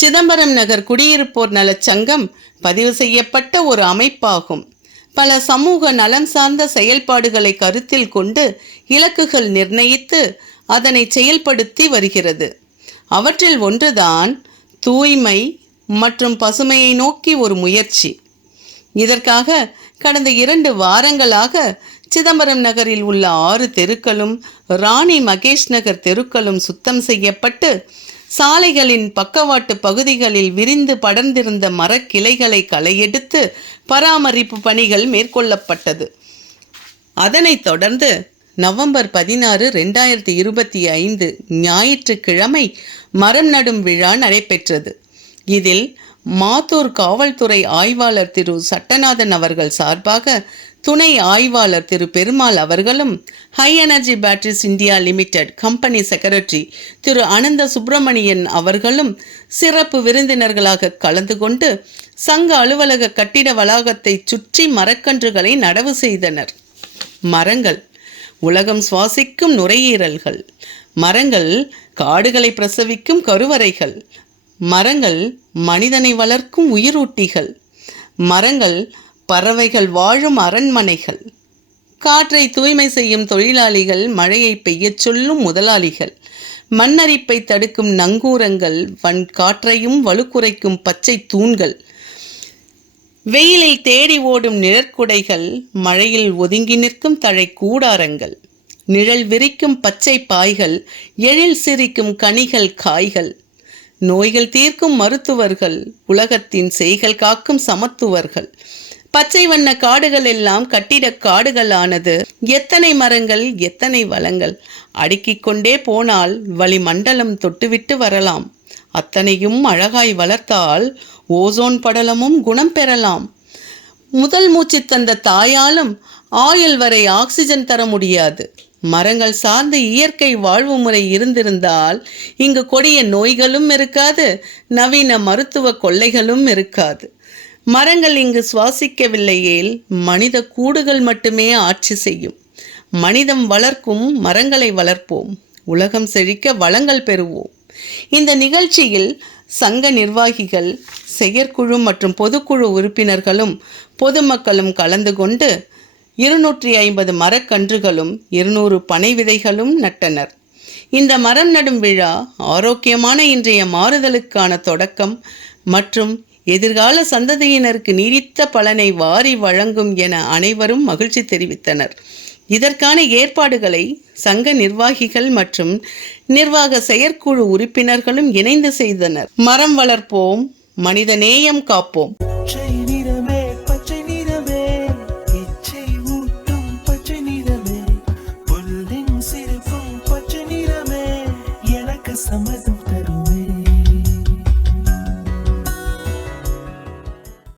சிதம்பரம் நகர் குடியிருப்போர் நலச் சங்கம் பதிவு செய்யப்பட்ட ஒரு அமைப்பாகும். பல சமூக நலன் சார்ந்த செயல்பாடுகளை கருத்தில் கொண்டு இலக்குகள் நிர்ணயித்து அதனை செயல்படுத்தி வருகிறது. அவற்றில் ஒன்றுதான் தூய்மை மற்றும் பசுமையை நோக்கி ஒரு முயற்சி. இதற்காக கடந்த இரண்டு வாரங்களாக சிதம்பரம் நகரில் உள்ள ஆறு தெருக்களும் ராணி மகேஷ் நகர் தெருக்களும் சுத்தம் செய்யப்பட்டு சாலைகளின் பக்கவாட்டு பகுதிகளில் விரிந்து படர்ந்திருந்த மரக்கிளைகளை களையெடுத்து பராமரிப்பு பணிகள் மேற்கொள்ளப்பட்டது. அதனைத் தொடர்ந்து நவம்பர் பதினாறு ரெண்டாயிரத்தி இருபத்தி ஐந்து ஞாயிற்றுக்கிழமை மரம் நடும் விழா நடைபெற்றது. இதில் மாத்தூர் காவல்துறை ஆய்வாளர் திரு. சட்டநாதன் அவர்கள் சார்பாக துணை ஆய்வாளர் திரு பெருமாள் அவர்களும் high energy batteries India limited company secretary Thiru Anantha Subramanian அவர்களும் சிறப்பு விருந்தினர்களாக கலந்து கொண்டு சங்க அலுவலக கட்டிட வளாகத்தை சுற்றி மரக்கன்றுகளை நடவு செய்தனர். மரங்கள் உலகம் சுவாசிக்கும் நுரையீரல்கள் மரங்கள் காடுகளை பிரசவிக்கும் கருவறைகள் மரங்கள் மனிதனை வளர்க்கும் உயிரூட்டிகள் மரங்கள் பறவைகள் வாழும் அரண்மனைகள். காற்றை தூய்மை செய்யும் தொழிலாளிகள் மழையை பெய்யச் சொல்லும் முதலாளிகள். மண்ணரிப்பை தடுக்கும் நங்கூரங்கள் வன் காற்றையும் வலுக்குறைக்கும் பச்சை தூண்கள். வெயிலில் தேடி ஓடும் நிழற்குடைகள் மழையில் ஒதுங்கி நிற்கும் தழை கூடாரங்கள். நிழல் விரிக்கும் பச்சை பாய்கள் எழில் சிரிக்கும் கனிகள் காய்கள். நோய்கள் தீர்க்கும் மருத்துவர்கள் உலகத்தின் செய்கள் காக்கும் சமத்துவர்கள். பச்சை வண்ண காடுகள் எல்லாம் கட்டிடக் காடுகள் ஆனது எத்தனை மரங்கள் எத்தனை வளங்கள். அடுக்கிக் கொண்டே போனால் வளிமண்டலம் தொட்டுவிட்டு வரலாம். அத்தனையும் அழகாய் வளர்த்தால் ஓசோன் படலமும் குணம் பெறலாம். முதல் மூச்சு தந்த தாயாலும் ஆயுள் வரை ஆக்சிஜன் தர முடியாது. மரங்கள் சார்ந்த இயற்கை வாழ்வு முறை இருந்திருந்தால் இங்கு கொடிய நோய்களும் இருக்காது நவீன மருத்துவ கொள்ளைகளும் இருக்காது. மரங்கள் இங்கு சுவாசிக்கவில்லையேல் மனித கூடுகள் மட்டுமே ஆட்சி செய்யும். மனிதம் வளர்க்கும் மரங்களை வளர்ப்போம். உலகம் செழிக்க வளங்கள் பெறுவோம். இந்த நிகழ்ச்சியில் சங்க நிர்வாகிகள் செயற்குழு மற்றும் பொதுக்குழு உறுப்பினர்களும் பொதுமக்களும் கலந்து கொண்டு இருநூற்றி ஐம்பது மரக்கன்றுகளும் இருநூறு பனை விதைகளும் நட்டனர். இந்த மரம் நடும் விழா ஆரோக்கியமான இன்றைய மாறுதலுக்கான தொடக்கம் மற்றும் எதிர்கால சந்ததியினருக்கு நீடித்த பலனை வாரி வழங்கும் என அனைவரும் மகிழ்ச்சி தெரிவித்தனர். இதற்கான ஏற்பாடுகளை சங்க நிர்வாகிகள் மற்றும் நிர்வாக செயற்குழு உறுப்பினர்களும் இணைந்து செய்தனர். மரம் வளர்ப்போம் மனித நேயம் காப்போம். பச்சை